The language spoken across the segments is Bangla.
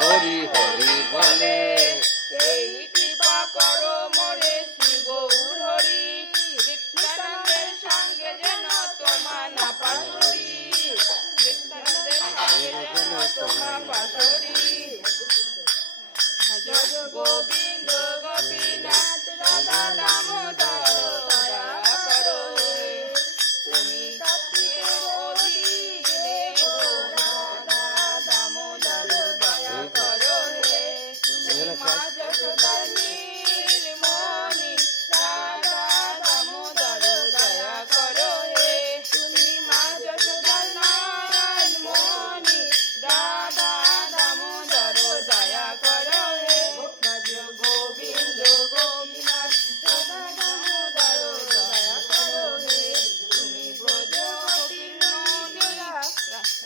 হরি হরি বলে। এই কৃপা করো মোরে শ্রী গৌর হরি, নিত্যানন্দের সঙ্গে যেন তোমার না পাশরি, নিত্যানন্দের সঙ্গে যেন তোমার পাশরি। ভজ গোবিন্দ গোপীনাথ রাধা দামোদর দয়া করো হে, তুমি সত্যের অধীনে রাধা দামোদর দয়া করো হে, তুমি মা যশোদার নীলমণি রাধা দামোদর দয়া করো হে, তুমি মা যশোদার নয়নমণি রাধা দামোদর দয়া করো হে। ভজ গোবিন্দ গোপীনাথ রাধা দামোদর দয়া করো হে, তুমি ব্রজ গোপীর ননিয়া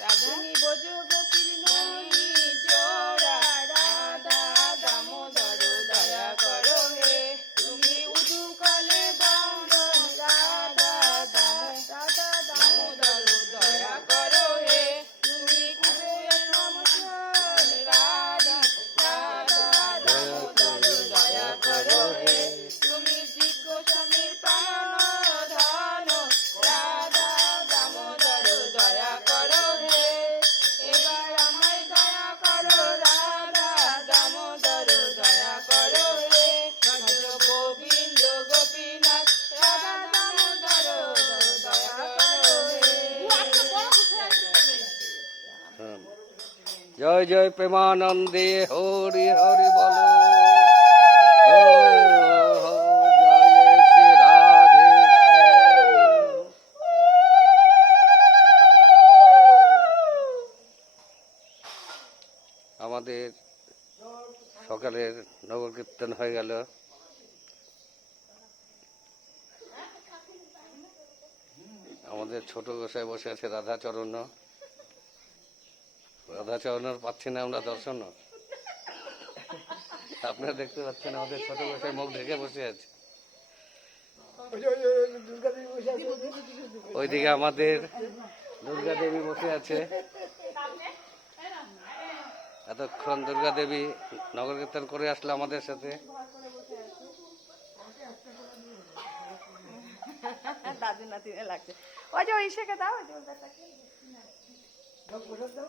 রাধানি ব্রজ গোপীর ননি চোরা রাধা দামোদর দয়া করো হে, তুমি উদুকালে বন্দন রাধা দামোদর দয়া করো হে, তুমি কুবের নমস্কার রাধা দামোদর দয়া করো হে, তুমি শ্রী গোস্বামীর প্রাণধন রাধা দামোদর দয়া করো হে, এবার আমায় দয়া করো রাধা দামোদর দয়া করো হে। ভজ গোবিন্দ গোপীনাথ রাধা দামোদর দয়া করো হে। জয় জয় প্রেমানন্দে হরি হরি বলো। ও জয় জয় শ্রী রাধে শ্যাম। আমাদের সকালের নগর কীর্তন হয়ে গেল। আমাদের ছোট গোসাই বসে আছে রাধাচরণ। রাধাচরণ পাচ্ছি না আমরা দর্শন। আপনারা দেখতে পাচ্ছেন আমাদের ছোট গোসাই মুখ ঢেকে বসে আছে। ওইদিকে আমাদের দুর্গা দেবী বসে আছে। এতক্ষণ দুর্গা দেবী নগর কীর্তন করে আসলো আমাদের সাথে। দাদু নাতিনে লাগছে। ওই যে ওই শেখে দাও, ওই যে